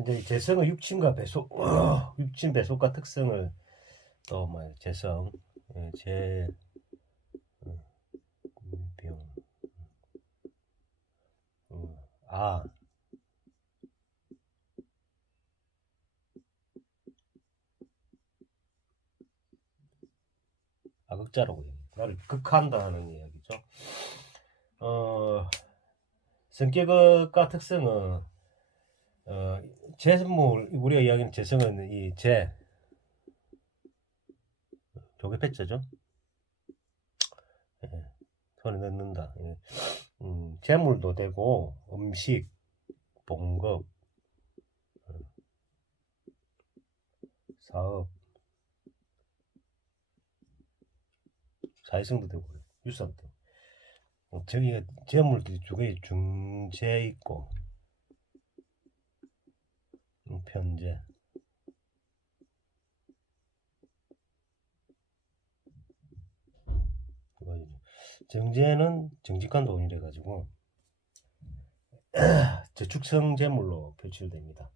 이제 재성의 육친과 배속, 육친 배속과 특성을 또 뭐 재성, 재, 병, 아, 극자라고 얘기. 나를 극한다는 이야기죠. 성격과 특성은 재물 우리가 이야기하는 재성은 이 조개패자죠. 예, 손에 넣는다. 예. 재물도 되고 음식, 봉급, 사업, 사회성도 되고 유산도 되고. 저기가 재물 두 개 중재 있고 편재. 정제는 정직한 돈이래 가지고 저축성 재물로 표출됩니다.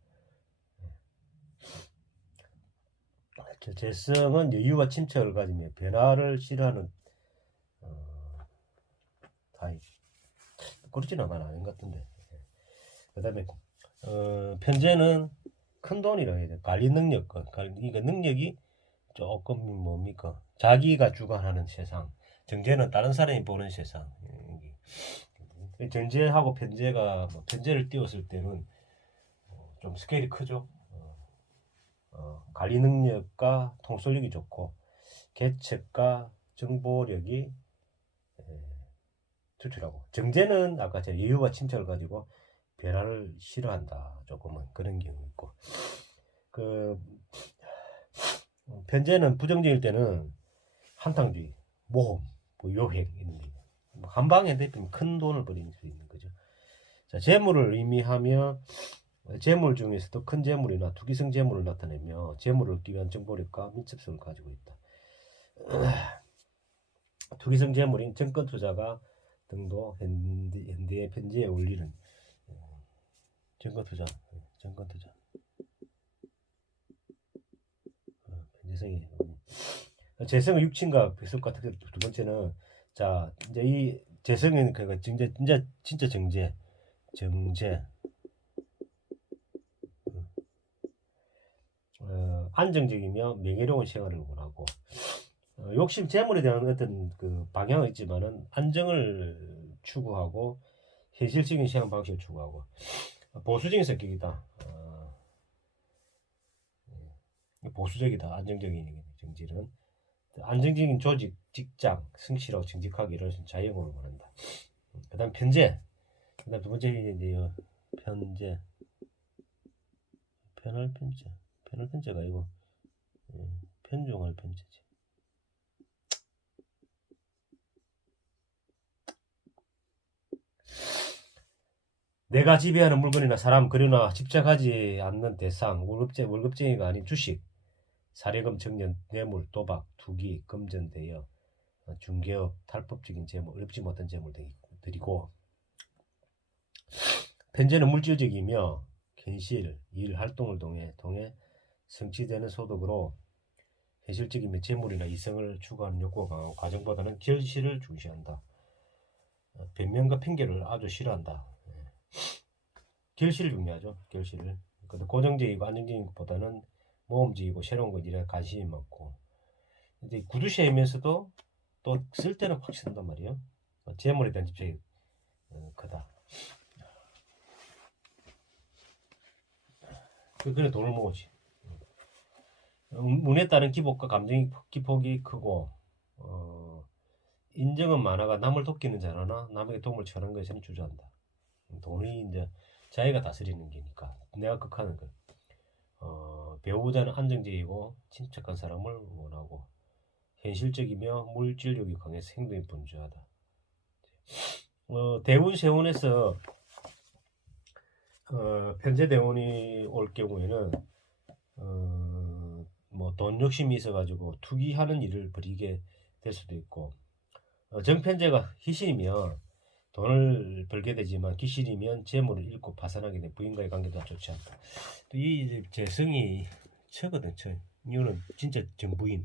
재성은 여유와 침착을 가지며 변화를 싫어하는 타입. 그렇지는 않은 것 같은데. 그 다음에 편재는 큰 돈이라 해야 돼. 관리 능력, 그러니까 능력이 조금 뭡니까? 자기가 주관하는 세상. 정제는 다른 사람이 보는 세상. 정제하고 편제가 편제를 띄웠을 때는 좀 스케일이 크죠. 관리 능력과 통솔력이 좋고 계책과 정보력이 투출하고 정제는 아까 제가 여유와 침착을 가지고 변화를 싫어한다. 조금은 그런 경우 있고 그 편제는 부정적일 때는 한탕주의, 모험, 뭐 요행 이런 게 한 방에 대표면 큰 돈을 벌일 수 있는 거죠. 자, 재물을 의미하며 재물 중에서도 큰 재물이나 투기성 재물을 나타내며 재물을 얻기 위한 정보력과 민첩성을 가지고 있다. 투기성 재물인 정권 투자가 등도 현대의 편지에 어울리는 정권 투자, 편지성이 재성의 육친과 배속과 특성 두 번째는 자 이제 이 재성은 그니까 진짜 정제 안정적이며 명예로운 생활을 원하고 욕심 재물에 대한 어떤 그 방향은 있지만은 안정을 추구하고 현실적인 생활 방식을 추구하고 보수적인 성격이다. 보수적이다. 안정적인 정질은 안정적인 조직, 직장, 성실하고 정직하게 이룰 수 있는 자영업을 원한다. 그다음 편제. 그다음 두 번째 이제 편제. 편할 편제가 이거 편중할 편제지. 내가 지배하는 물건이나 사람, 그러나 집착하지 않는 대상, 월급쟁이가 아닌 주식, 사례금, 정년, 뇌물, 도박, 투기, 금전, 대여, 중개업, 탈법적인 재물, 어렵지 못한 재물들이고 편제는 물질적이며 현실, 일, 활동을 통해 성취되는 소득으로 현실적이며 재물이나 이성을 추구하는 욕구가 강하고 과정보다는 결실을 중시한다. 변명과 핑계를 아주 싫어한다. 결실을 중요하죠. 결실을. 근데 고정적이고 안정적인 것보다는 모험적이고 새로운 것 일에 관심이 많고. 근데 구두쇠이면서도 또 쓸 때는 확 쓴단 말이에요. 재물에 대한 집착이 크다. 그래 돈을 모으지. 운에 따른 기복과 감정의 기폭이 크고 인정은 많아가 남을 돕기는 잘하나 남에게 도움을 청하는 것에는 주저한다. 돈이 이제 자기가 다스리는 게니까 내가 극하는 거. 배우자는 안정적이고 침착한 사람을 원하고 현실적이며 물질력이 강해서 행동이 분주하다. 대운 세운에서 편제 대운이 올 경우에는 뭐 돈 욕심이 있어가지고 투기하는 일을 벌이게 될 수도 있고 정편제가 희신이면 돈을 벌게 되지만 기실이면 재물을 잃고 파산하게 된 부인과의 관계도 좋지 않다. 또 이 재성이 처거든, 처. 이거는 진짜 정부인.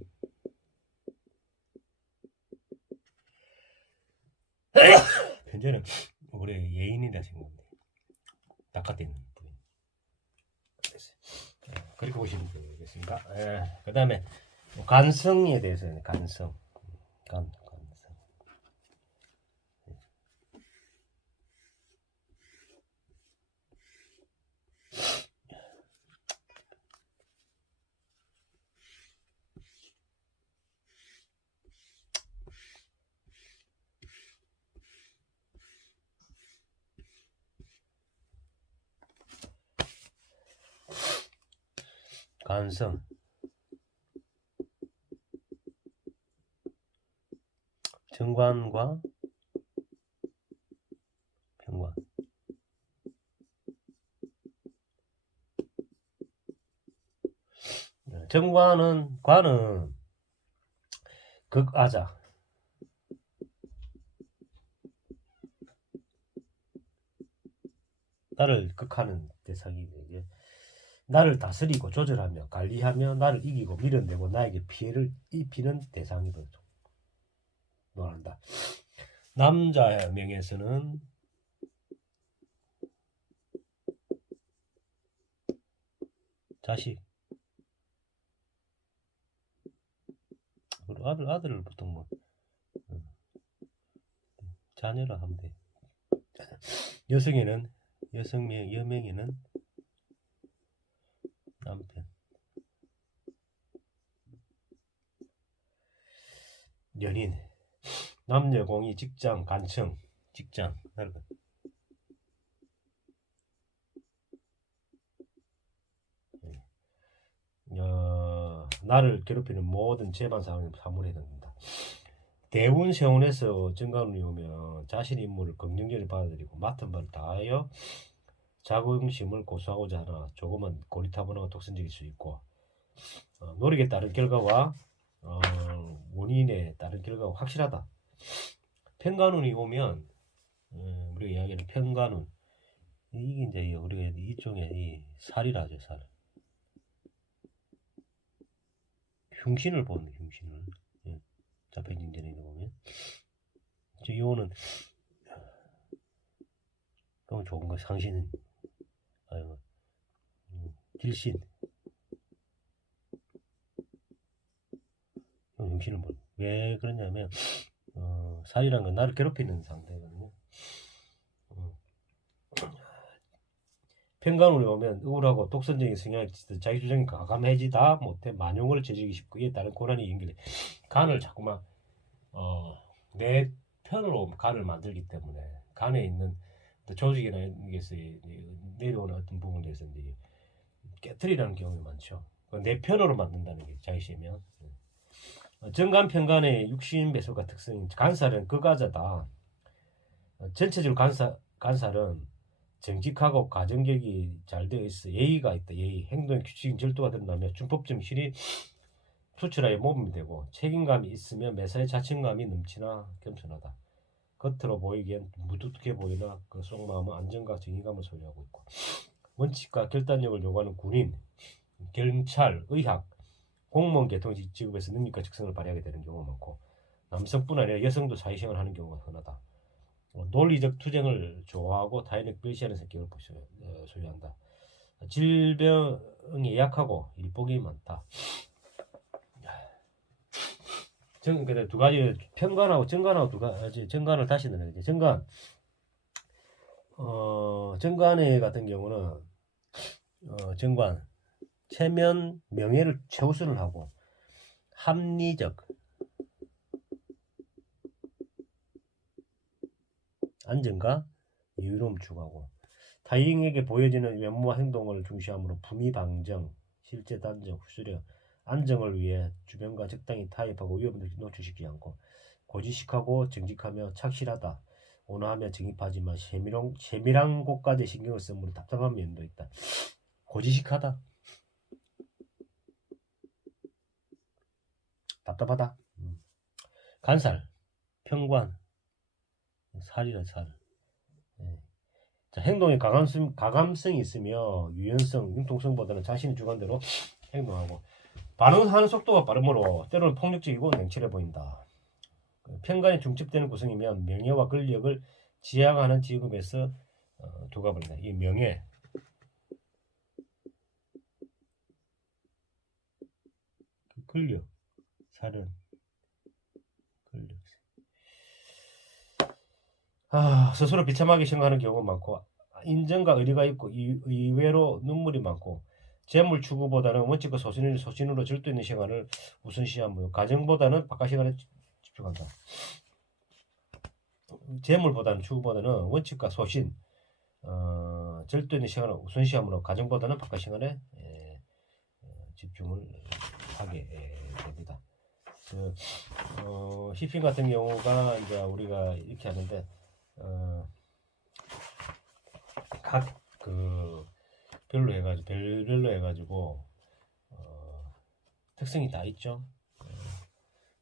현재는 올해 예인이라 생각합니다. 낚아대 있는 부인. 그렇게 보시면 되겠습니다. 그 다음에 간성에 대해서는 간성. 간성. 간성. 정관과 편관. 관은 극아자. 나를 극하는 대상이 이제 나를 다스리고 조절하며 관리하며 나를 이기고 밀어내고 나에게 피해를 입히는 대상이 논한다. 남자 명에서는 자식, 아들을 보통 뭐 자녀라 하면 돼. 여명에는 남편. 연인. 남녀공이 직장, 간청, 직장. 나를 괴롭히는 모든 재반 상황을 사물에 넣는다. 대운 세운에서 정관운이 오면 자신 임무를 긍정적으로 받아들이고 맡은 바를 다하여 자긍심을 고수하고자 하나 조금은 고리타분하고 독선적일 수 있고 노력에 따른 결과와 원인에 따른 결과가 확실하다. 편관운이 오면 우리가 이야기하는 편관운 이게 이제 우리가 이쪽에 이 살이라죠. 살. 흉신을 보는 흉신을 자폐진전에 보면 이거는 너무 좋은 거. 상신은 딜신 흉신을 보는. 왜 그러냐면 살이란 건 나를 괴롭히는 상태거든요. 편관운이 오면 우울하고 독선적인 성향이 자기 주장이 과감해지다 못해 만용을 저지르기 쉽고 이에 따른 고난이 연결해. 간을 자꾸만 내 편으로 간을 만들기 때문에 간에 있는 조직이나 이게서 내려오는 어떤 부분에서 이제 깨트리라는 경우가 많죠. 내 편으로 만든다는 게 자기시면. 정간 편간의 육신 배속과 특성인 간살은 극아자다. 전체적으로 간살은 정직하고 가정격이 잘 되어 있어. 예의가 있다. 예의. 행동의 규칙인 절도가 드러나며 준법정신이 수출하여 모범이 되고 책임감이 있으며 매사에 자신감이 넘치나 겸손하다. 겉으로 보이기엔 무뚝뚝해 보이나 그 속마음은 안정과 정의감을 소유하고 있고 원칙과 결단력을 요구하는 군인, 경찰, 의학, 공무원 계통 직업에서 능력과 적성을 발휘하게 되는 경우가 많고 남성뿐 아니라 여성도 사회생활을 하는 경우가 흔하다. 논리적 투쟁을 좋아하고 타인을 멸시하는 성격을 소유한다. 질병에 약하고 일복이 많다. 그래 두 가지 편관하고 정관하고 두 가지 정관을 다시 넣는 거지. 정관의 같은 경우는 정관 체면 명예를 최우선을 하고 합리적 안정과 여유로움 추구하고 타인에게 보여지는 외모와 행동을 중시하므로 품위방정, 실제 단정, 후수력, 안정을 위해 주변과 적당히 타협하고 위험을 노출시키지 않고 고지식하고 정직하며 착실하다. 온화하며 정립하지만 세밀한 곳까지 신경을 쓰므로 답답한 면도 있다. 고지식하다. 답답하다. 간살, 편관, 살이라 살. 자, 행동에 가감성이 있으며 유연성, 융통성보다는 자신의 주관대로 행동하고 반응하는 속도가 빠르므로 때로는 폭력적이고 냉철해 보인다. 편견에 중첩되는 구성이면 명예와 권력을 지향하는 직업에서 두가 버린다. 이 명예, 권력, 살은, 권력. 스스로 비참하게 생각하는 경우가 많고 인정과 의리가 있고 의외로 눈물이 많고 재물 추구보다는 원칙과 소신으로 절도 있는 시간을 우선시하며 가정보다는 바깥 시간에 집중한다. 재물보다는 추구보다는 원칙과 소신, 절도 있는 시간을 우선시하므로 가정보다는 바깥 시간에 집중을 하게 됩니다. 히핑 같은 경우가 이제 우리가 이렇게 하는데 각 별로 해가지고 특성이 다 있죠.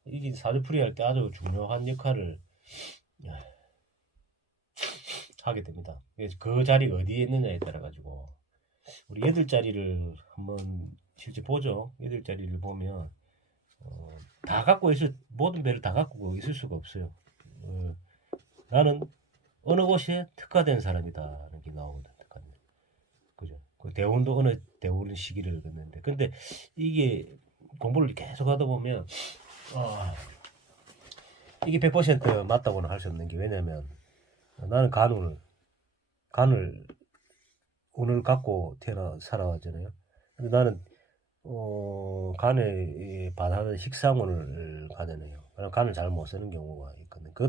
이게 사주풀이 할 때 아주 중요한 역할을 하게 됩니다. 그 자리가 어디에 있느냐에 따라 가지고 우리 8자리를 한번 실제 보죠. 8자리를 보면 다 갖고 있을 모든 배를 다 갖고 있을 수가 없어요. 나는 어느 곳에 특화된 사람이다라는 게 나오거든. 그죠? 그 대운도 어느 대운 시기를 걷는데, 근데 이게 공부를 계속 하다 보면 이게 100% 맞다고는 할 수 없는 게, 왜냐면 나는 간을 운을 갖고 살아왔잖아요. 근데 나는 간에 반하는 식상운을 가잖아요. 간을 잘 못 쓰는 경우가 있거든.